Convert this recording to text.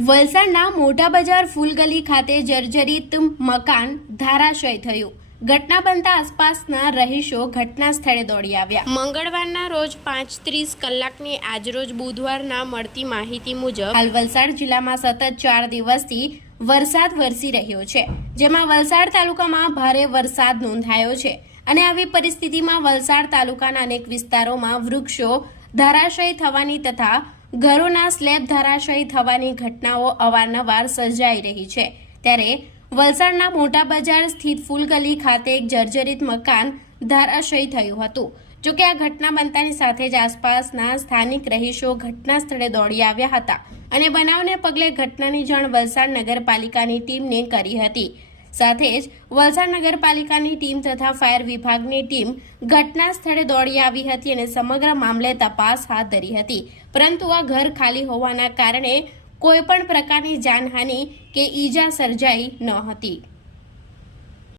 વલસાડના મોટા બજાર ફૂલગલી ખાતે જર્જરિત મકાન ધરાશય થયું। ઘટના બનતા આસપાસના રહીશો ઘટના સ્થળે દોડી આવ્યા। મંગળવારના રોજ 5:30 કલાકની આજરોજ બુધવારના મળતી માહિતી મુજબ હાલ વલસાડ જિલ્લામાં સતત 4 દિવસથી વરસાદ વરસી રહ્યો છે, જેમાં વલસાડ તાલુકામાં ભારે વરસાદ નોંધાયો છે અને આવી પરિસ્થિતિમાં વલસાડ તાલુકાના અનેક વિસ્તારોમાં વૃક્ષો ધરાશય થવાની તથા ઘરોના સ્લેબ ધરાશય થવાની ઘટનાઓ અવારનવાર સર્જાઈ રહી છે। ત્યારે વલસાડના મોટા બજાર સ્થિત ફૂલગલી ખાતે એક જર્જરિત મકાન ધરાશય થયું હતું। જોકે આ ઘટના બનતાની સાથે જ આસપાસના સ્થાનિક રહીશો ઘટના સ્થળે દોડી આવ્યા હતા અને બનાવને પગલે ઘટનાની જાણ વલસાડ નગરપાલિકાની ટીમને કરી હતી। સાથે જ વલસાડ નગરપાલિકાની ટીમ તથા ફાયર વિભાગની ટીમ ઘટના સ્થળે દોડી આવી હતી અને સમગ્ર મામલે તપાસ હાથ ધરી હતી, પરંતુ આ ઘર ખાલી હોવાના કારણે કોઈ પણ પ્રકારની જાનહાનિ કે ઈજા સર્જાઈ ન હતી।